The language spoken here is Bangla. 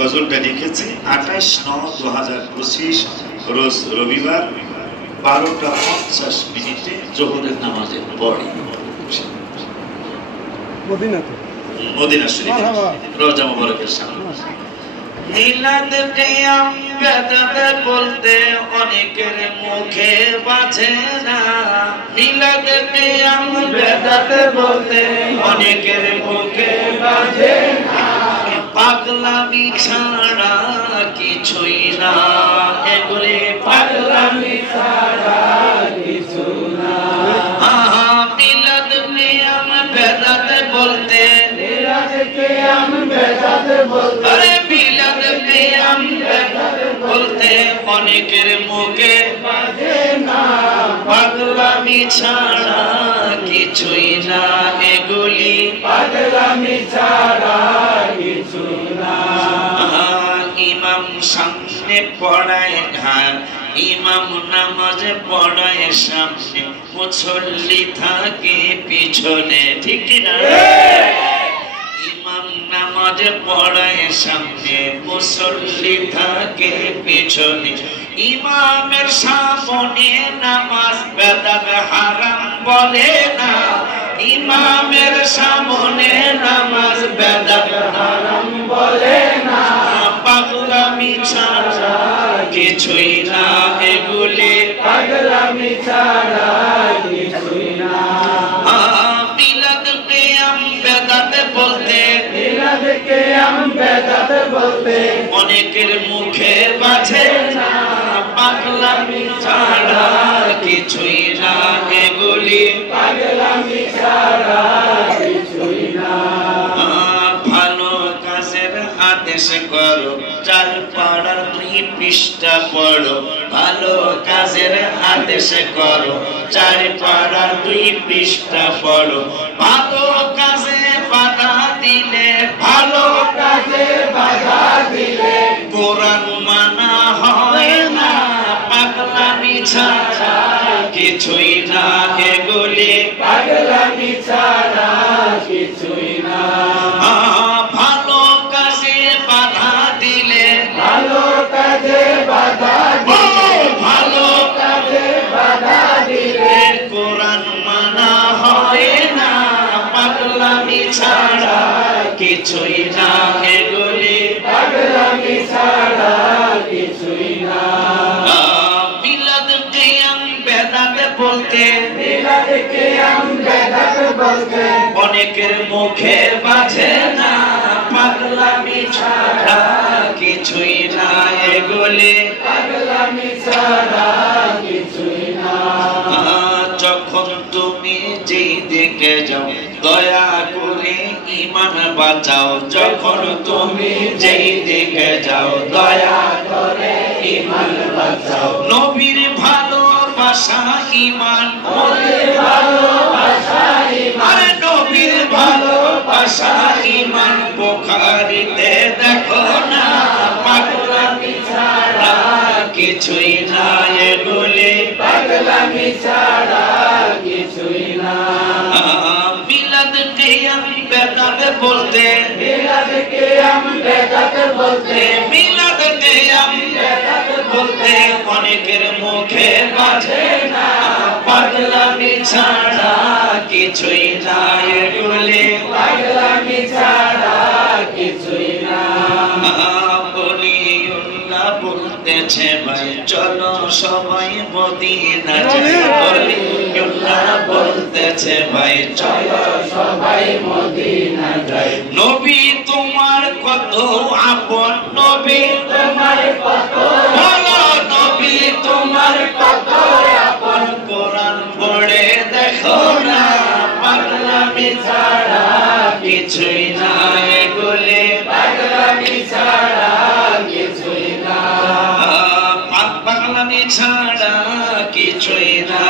গজলটা লিখেছি 28/9/2025 রোজ রবিবার 12টা 50 জোহরের নামাজের পরে মদিনা শরীফ রওজা মুবারকের সামনে। মিলাদ কিয়াম বেদাত বলতে অনেকের মুখে বাজে না, মিলাদ কিয়াম বেদাত বলতে অনেকের মুখে বাজে না, পাগলামি ছাড়া কিছুই না, এগুলি পাগলামি ছাড়া কিছু না। মিলাদ কিয়াম বেদাত বলতে, মিলাদ কিয়াম বেদাত বলতে, আরে মিলাদ কিয়াম বেদাত বলতে অনেকের মুখে বাজে না, পাগলামি ছাড়া কিছুই না, এগুলি পাগলামি ছাড়া কিছু না। ইমাম সামনে পড়ায় ঘাট, ইমাম নামাজ পড়ায় সামনে, মুসল্লি থাকে পিছনে, ঠিক না? ইমাম নামাজ পড়ায় সামনে, মুসল্লি থাকে পিছনে, ইমামের সামনে নামাজ বেদাত হারাম বলে না, ইমামের সামনে নামাজ বেদাত হারাম বলে না, পাগলামি ছাড়া কিছুই না, এগুলি পাগলামি ছাড়া কিছুই না। মিলাদ কিয়াম বেদাত বলতে, মিলাদ কিয়াম বেদাত বলতে অনেকের মুখে বাজে না, পাগলামি ছাড়া কিছুই না, এগুলি পাগলামি ছাড়া কিছুই না। ভালো কাজের আদেশ করো, চার পাড়ার 2 পৃষ্ঠা পড়ো, ভালো কাজের আদেশ করো, 4 পাড়ার 2 পৃষ্ঠা পড়ো, ভালো কাজে বাধা দিলে, ভালো কাজে বাধা দিলে কোরআন মানা হয় না, পাগলামি ছাড়া কিছুই না, এগুলি পাগলামি ছাড়া কিছুই না। ভালো কাজে বাধা দিলে, ভালো কাজে বাধা দিলে, ভালো কাজে বাধা দিলে কোরআন মানা হয় না, পাগলামি ছাড়া কিছুই না, এগুলি পাগলামি ছাড়া কিছুই না। মিলাদ কিয়াম বেদাত বলতে, মিলাদ কিয়াম বেদাত বলতে অনেকের মুখে বাজে না, পাগলামি ছাড়া কিছুই না, এগুলি পাগলামি ছাড়া কিছুই না। যখন তুমি যেই দিকে যাও দয়া করে ঈমান বাঁচাও, যখন তুমি যেই দিকে যাও দয়া করে ঈমান বাঁচাও, নবীর ভালোবাসা ঈমান, নবীর ভালোবাসা ঈমান, আরে নবীর ভালোবাসা ঈমান, বুখারীতে দেখো না, পাগলামি ছাড়া কিছুই না, এগুলি পাগলামি ছাড়া কিছুই না। মিলাদ কিয়াম বেদাত বলতে, মিলাদ কিয়াম বেদাত বলতে, মিলাদ কিয়াম বেদাত বলতে অনেকের মুখে বাজে না, পাগলামি ছাড়া কিছুই না, এগুলি পাগলামি ছাড়া কিছুই না। বলিউল্লাহ বলতেছে ভাই চলো সবাই মদিনা যাই, বলিউল্লাহ বলতেছে ভাই চলো সবাই মদিনা যাই, নবী তোমার কত আপন, নবী তোমার কত, বলো নবী তোমার কত আপন, কোরআন পড়ে দেখো না, পাগলামি ছাড়া কিছুই না, এগুলি পাগলামি ছাড়া কিছুই না, পাগলামি ছাড়া কিছুই না।